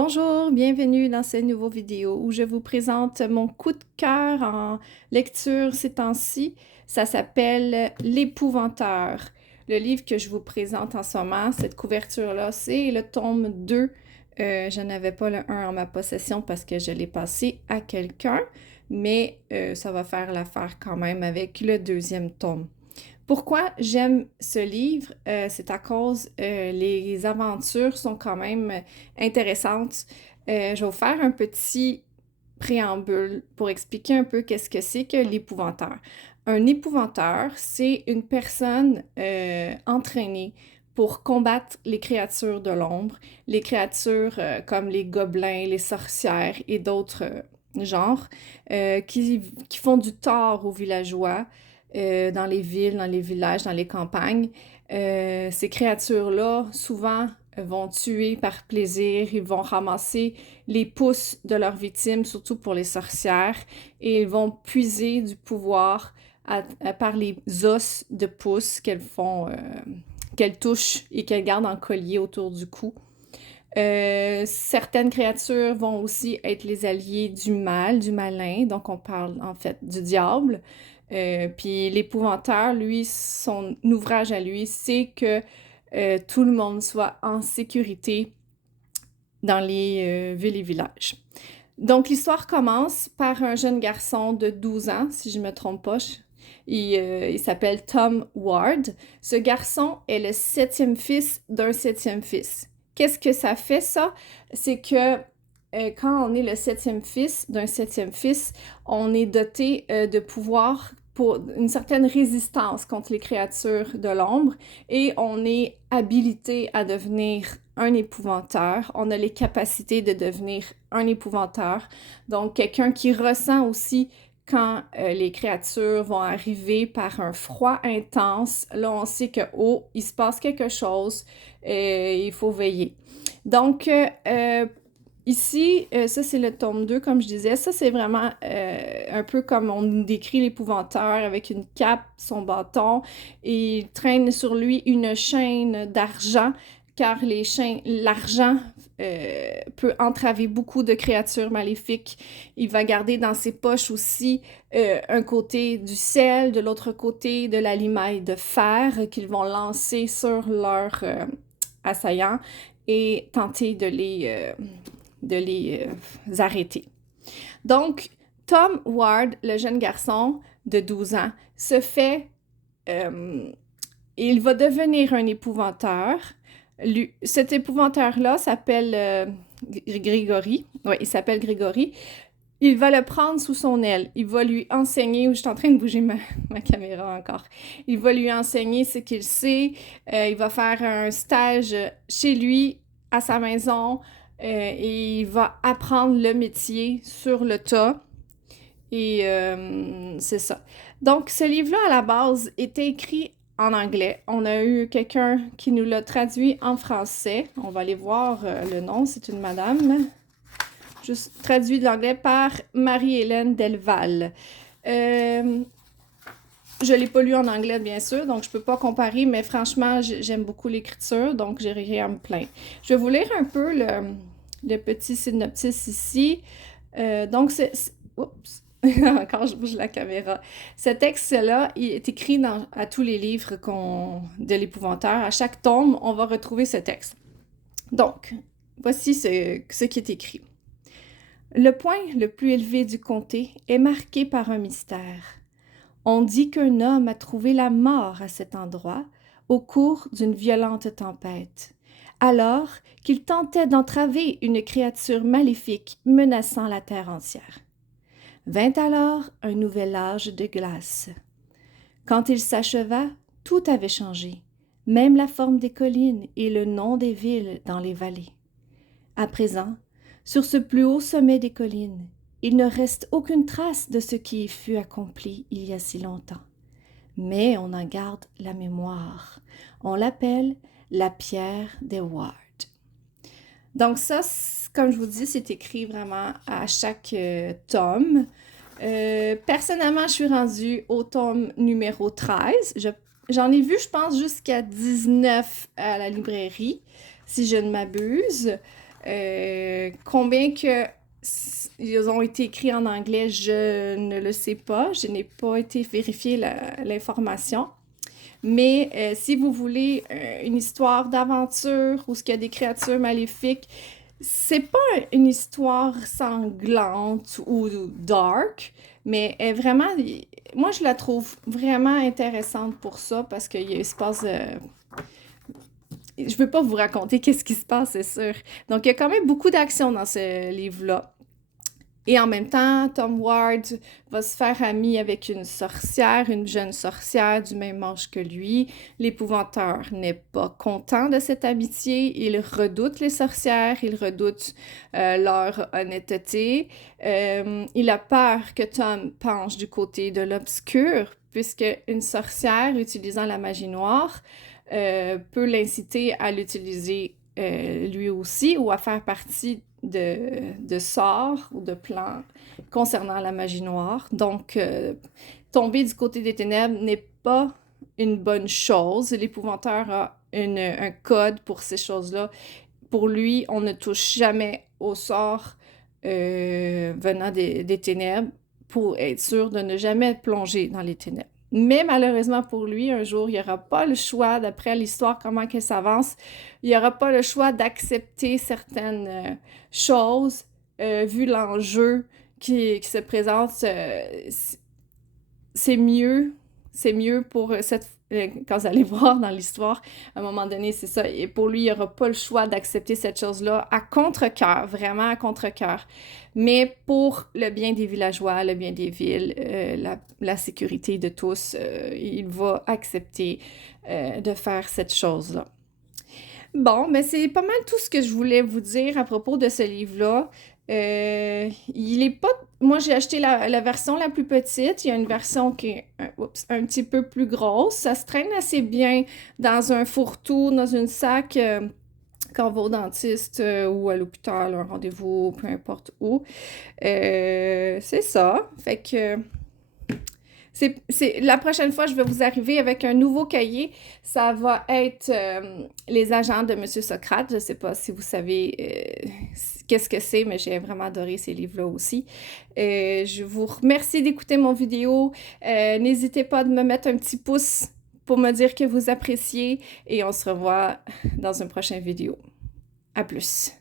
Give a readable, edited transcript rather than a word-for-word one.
Bonjour, bienvenue dans cette nouvelle vidéo où je vous présente mon coup de cœur en lecture ces temps-ci. Ça s'appelle L'Épouvanteur. Le livre que je vous présente en ce moment, cette couverture-là, c'est le tome 2. Je n'avais pas le 1 en ma possession parce que je l'ai passé à quelqu'un, mais ça va faire l'affaire quand même avec le deuxième tome. Pourquoi j'aime ce livre? C'est à cause les aventures sont quand même intéressantes. Je vais vous faire un petit préambule pour expliquer un peu qu'est-ce que c'est que l'épouvanteur. Un épouvanteur, c'est une personne entraînée pour combattre les créatures de l'ombre, les créatures comme les gobelins, les sorcières et d'autres genres qui font du tort aux villageois dans les villes, dans les villages, dans les campagnes. Ces créatures-là, souvent, vont tuer par plaisir, ils vont ramasser les pouces de leurs victimes, surtout pour les sorcières, et ils vont puiser du pouvoir par les os de pouces qu'elles font, qu'elles touchent et qu'elles gardent en collier autour du cou. Certaines créatures vont aussi être les alliés du mal, du malin, donc on parle en fait du diable. Puis l'épouvanteur, lui, son ouvrage à lui, c'est que tout le monde soit en sécurité dans les villes et villages. Donc l'histoire commence par un jeune garçon de 12 ans, si je ne me trompe pas. Il s'appelle Tom Ward. Ce garçon est le 7e fils d'un 7e fils. Qu'est-ce que ça fait, ça? C'est que quand on est le 7e fils d'un 7e fils, on est doté de pouvoir pour une certaine résistance contre les créatures de l'ombre et on est habilité à devenir un épouvanteur. On a les capacités de devenir un épouvanteur. Donc, quelqu'un qui ressent aussi quand les créatures vont arriver par un froid intense. Là, on sait que, oh, il se passe quelque chose, il faut veiller. Donc, ici, ça c'est le tome 2, comme je disais. Ça, c'est vraiment un peu comme on nous décrit l'épouvanteur avec une cape, son bâton, et il traîne sur lui une chaîne d'argent, car l'argent peut entraver beaucoup de créatures maléfiques. Il va garder dans ses poches aussi un côté du sel, de l'autre côté de la limaille de fer qu'ils vont lancer sur leurs assaillants et tenter de les arrêter. Donc, Tom Ward, le jeune garçon de 12 ans, il va devenir un épouvanteur. Cet épouvanteur-là s'appelle Grégory. Oui, il s'appelle Grégory. Il va le prendre sous son aile. Il va lui enseigner, je suis en train de bouger ma caméra encore. Il va lui enseigner ce qu'il sait. Il va faire un stage chez lui, à sa maison, et il va apprendre le métier sur le tas. Et c'est ça. Donc, ce livre-là, à la base, était écrit en anglais. On a eu quelqu'un qui nous l'a traduit en français. On va aller voir le nom. C'est une madame. Juste traduit de l'anglais par Marie-Hélène Delval. Je ne l'ai pas lu en anglais, bien sûr, donc je ne peux pas comparer, mais franchement, j'aime beaucoup l'écriture, donc j'ai rien à me plaindre. Je vais vous lire un peu le petit synopsis ici. Donc, oups! Encore, je bouge la caméra. Ce texte-là, il est écrit à tous les livres de l'épouvanteur. À chaque tome, on va retrouver ce texte. Donc, voici ce qui est écrit. Le point le plus élevé du comté est marqué par un mystère. On dit qu'un homme a trouvé la mort à cet endroit au cours d'une violente tempête, alors qu'il tentait d'entraver une créature maléfique menaçant la terre entière. Vint alors un nouvel âge de glace. Quand il s'acheva, tout avait changé, même la forme des collines et le nom des villes dans les vallées. À présent, sur ce plus haut sommet des collines, il ne reste aucune trace de ce qui fut accompli il y a si longtemps. Mais on en garde la mémoire. On l'appelle la pierre des Ward. Donc ça, comme je vous dis, c'est écrit vraiment à chaque tome. Personnellement, je suis rendue au tome numéro 13. J'en ai vu, je pense, jusqu'à 19 à la librairie, si je ne m'abuse. Combien que ils ont été écrits en anglais, je ne le sais pas. Je n'ai pas été vérifier l'information. Mais si vous voulez une histoire d'aventure où il y a des créatures maléfiques, c'est pas une histoire sanglante ou dark, mais vraiment, moi je la trouve vraiment intéressante pour ça parce qu'il se passe. Je veux pas vous raconter qu'est-ce qui se passe, c'est sûr. Donc il y a quand même beaucoup d'action dans ce livre-là. Et en même temps, Tom Ward va se faire ami avec une sorcière, une jeune sorcière du même âge que lui. L'épouvanteur n'est pas content de cette amitié. Il redoute les sorcières, il redoute leur honnêteté. Il a peur que Tom penche du côté de l'obscur, puisque une sorcière utilisant la magie noire peut l'inciter à l'utiliser lui aussi ou à faire partie de sorts ou de plans concernant la magie noire. Donc, tomber du côté des ténèbres n'est pas une bonne chose. L'épouvanteur a un code pour ces choses-là. Pour lui, on ne touche jamais au sort venant des ténèbres pour être sûr de ne jamais plonger dans les ténèbres. Mais malheureusement pour lui, un jour, il n'y aura pas le choix, d'après l'histoire, comment qu'elle s'avance, il n'y aura pas le choix d'accepter certaines choses, vu l'enjeu qui se présente. C'est mieux, c'est mieux pour quand vous allez voir dans l'histoire, à un moment donné, c'est ça. Et pour lui, il n'y aura pas le choix d'accepter cette chose-là à contre-cœur, vraiment à contre-cœur. Mais pour le bien des villageois, le bien des villes, la sécurité de tous, il va accepter de faire cette chose-là. Bon, mais c'est pas mal tout ce que je voulais vous dire à propos de ce livre-là. Il est pas... Moi, j'ai acheté la version la plus petite. Il y a une version qui est un petit peu plus grosse. Ça se traîne assez bien dans un fourre-tout, dans une sac quand on va au dentiste ou à l'hôpital, un rendez-vous, peu importe où. C'est ça. Fait que... La prochaine fois, je vais vous arriver avec un nouveau cahier. Ça va être Les agents de Monsieur Socrate. Je ne sais pas si vous savez qu'est-ce que c'est, mais j'ai vraiment adoré ces livres-là aussi. Je vous remercie d'écouter mon vidéo. N'hésitez pas à me mettre un petit pouce pour me dire que vous appréciez et on se revoit dans une prochaine vidéo. À plus!